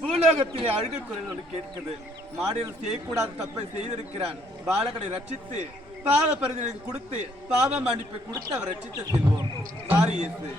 பூலோகத்திலே அழுகை குரல் ஒன்று கேட்குது. மாடியில் செய்யக்கூடாத தப்பை செய்திருக்கிறான். பாலகனை ரட்சித்து பாவ பரிந்துரை கொடுத்து பாவ மன்னிப்பை கொடுத்து அவர் ரட்சித்து செல்வோம். சாரி இயேசு.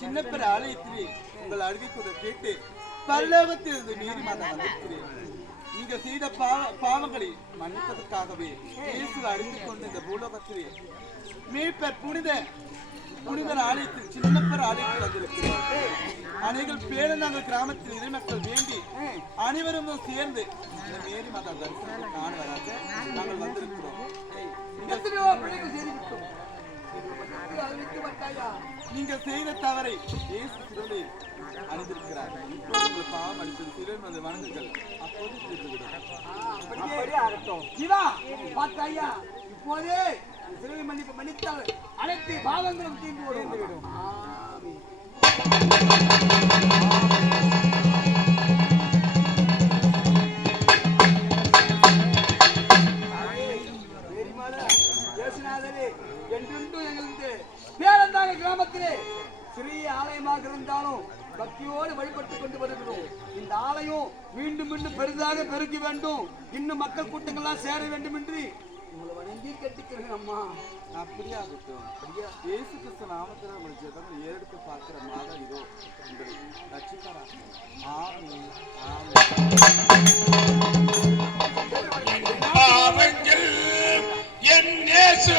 சின்னப்பெரு ஆலயத்திலே உங்கள் அழுகை குரல் கேட்டு பரலோகத்திலிருந்து நீதிமன்றம் வந்திருக்கிறேன். நீங்க செய்த பாவங்களை மன்னிப்பதற்காகவே இயேசு அழிந்து கொண்டு இந்த பூலோகத்திலே மீட்பர் புனிதர் ஆலயத்தில் சின்னப்பெரு ஆலயத்தில் வந்திருக்கிறேன். அனைகள் பேர நாங்கள் கிராமத்தில் இறை மக்கள் வேண்டி அனைவரும் சேர்ந்து இந்த மேரி மாதா தரிசனத்தை காண வராத நாங்கள் வந்திருக்கிறோம். நீங்கள் செய்த தவறை இயேசு சிலுவையில் அணிந்திருக்கிறார். இப்போது உங்கள் பாவம் அளித்தது சிலுவை வந்து வணங்குங்கள். அப்போது இப்போதே சிலுவை மன்னிப்பு மன்னித்தால் அனைத்து பாவங்களும் தீர்ந்து விடும். பேரந்தாங்க கிராமத்திலே சிறிய ஆலயமாக இருந்தாலும் பக்தியோடு வழிபட்டுக் கொண்டு வருகிறோம். இந்த ஆலயம் மீண்டும் மீண்டும் பெரிதாக பெருக்க வேண்டும், இன்னும் மக்கள் கூட்டங்கள்லாம் சேர வேண்டும் என்று உங்களை வணங்கி கேட்டுக்கிறேன் அம்மா. அப்படியே ஆகட்டும். இயேசு கிறிஸ்து நாமத்தில் உங்களை ஜெபம் ஏறெடுத்து பார்க்கிற மாதம் இதோ உங்களை ரட்சிப்பாராக. ஆமென். என் இயேசு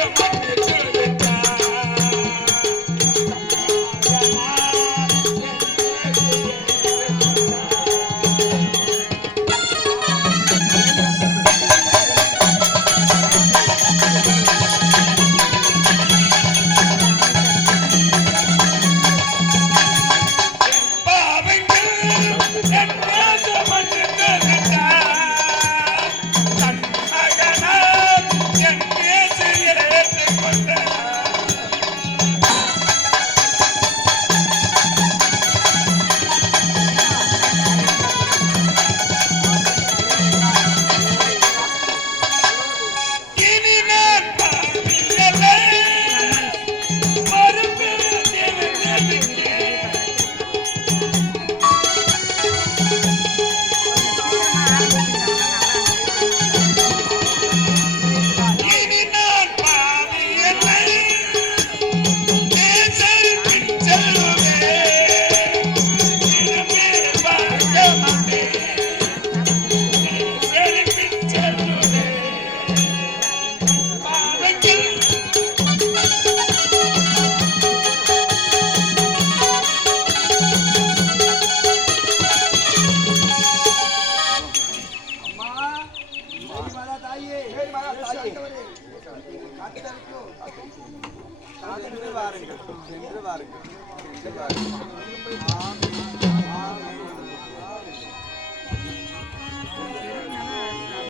சென்று வாருங்கள். ஆமென். ஆமென்.